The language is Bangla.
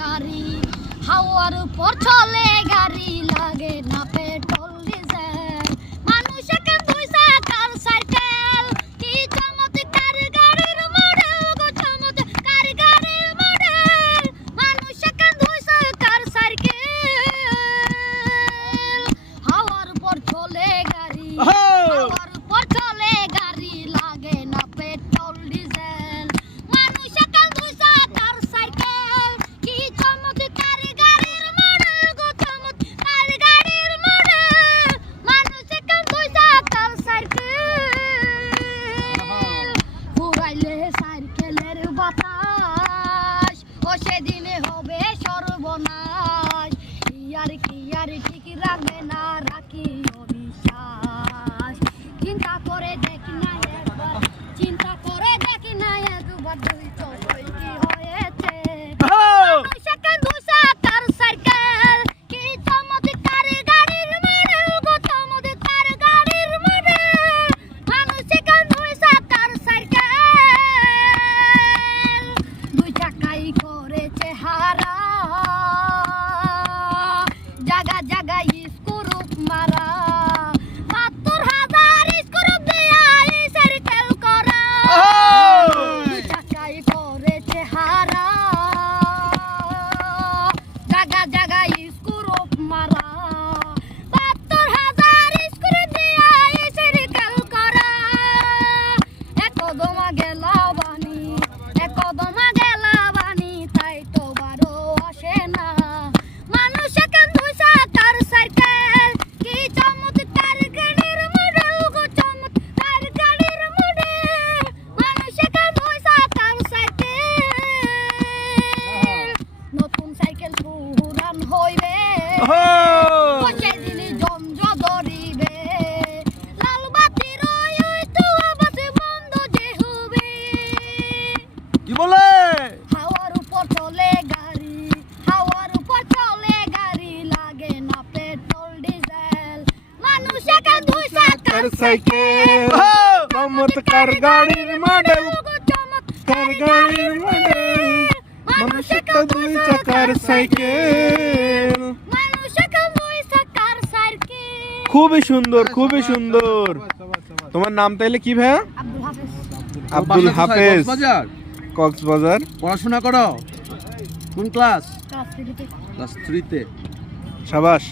গাড়ি হাওয়ার উপর চলে, গাড়ি লাগে না পেট্রোল ডিজেল। মানুষ এখন দুই চাকার সাইকেল, কি চমৎকার গাড়ির মডেল গো, চমৎকার গাড়ির মডেল। মানুষ এখন দুই চাকার সাইকেল, হাওয়ার উপর চলে গাড়ি, হাওয়ার উপর চলে গাড়ি লাগে না পেট্রোল ডিজেল। মানুষ এখন দুই চাকার সাইকেল, কি চমৎকার গাড়ির মডেল গো, চমৎকার গাড়ির মডেল। মানুষ এখন দুই চাকার সাইকেল, ঘুরাইলে সাইকেলের বাতাস, ও সেদিনে হবে সর্বনাশ। ইয়ার ঠিক রাখবে না, রাখি অবিশ্বাস। চিন্তা করে দেখি না একবার, চিন্তা করে দেখি না একবার, দুই চোখই কি হয়েছে। মানুষ এখন দুই চাকার সাইকেল, কি চমৎকার গাড়ির মডেল গো, চমৎকার গাড়ির মডেল। মানুষ এখন দুই চাকার সাইকেল, দুই চাকাই করেছে হারা, জাগা জাগা স্ক্রুপ মারা। ৭২,০০০ স্ক্রুপ দিয়া এই সাইকেল করা, দুই চাকাই করেছে হারা, জাগা জাগা স্ক্রুপ মারা। ৭২,০০০ স্ক্রুপ দিয়া এই সাইকেল করা। একদমা গেলা বানি, একদমা গেলা বানি, তাই তো বারো আসে না। মানুষ এখন দুই চাকার সাইকেল, কি চমৎকার গাড়ির মডেল গো, চমৎকার গাড়ির মডেল। মানুষ এখন দুই চাকার সাইকেল, নতুন সাইকেল পুরান হইবে, সেদিনই যন্ত্র ধরিবে। লাল বাতির ওই তো আবাস বন্ধ যে হবে। কি বলে? হাওয়ার উপর চলে গাড়ি, হাওয়ার উপর চলে গাড়ি লাগে না পেট্রোল ডিজেল। মানুষ এখন দুই চাকার সাইকেল, চমৎকার গাড়ির মডেল, চমৎকার গাড়ির মডেল। মানুষ একটা দুই চাকার সাইকেল। মানুষ এখন দুই চাকার সাইকেল। খুবই সুন্দর, খুবই সুন্দর। তোমার নাম তাইলে কি ভাইয়া? আব্দুল হাফেজ। আব্দুল হাফেজ, কক্সবাজার। কক্সবাজার। পড়াশোনা করো কোন ক্লাস? ক্লাস 3 তে। ক্লাস 3 তে। সাবাস।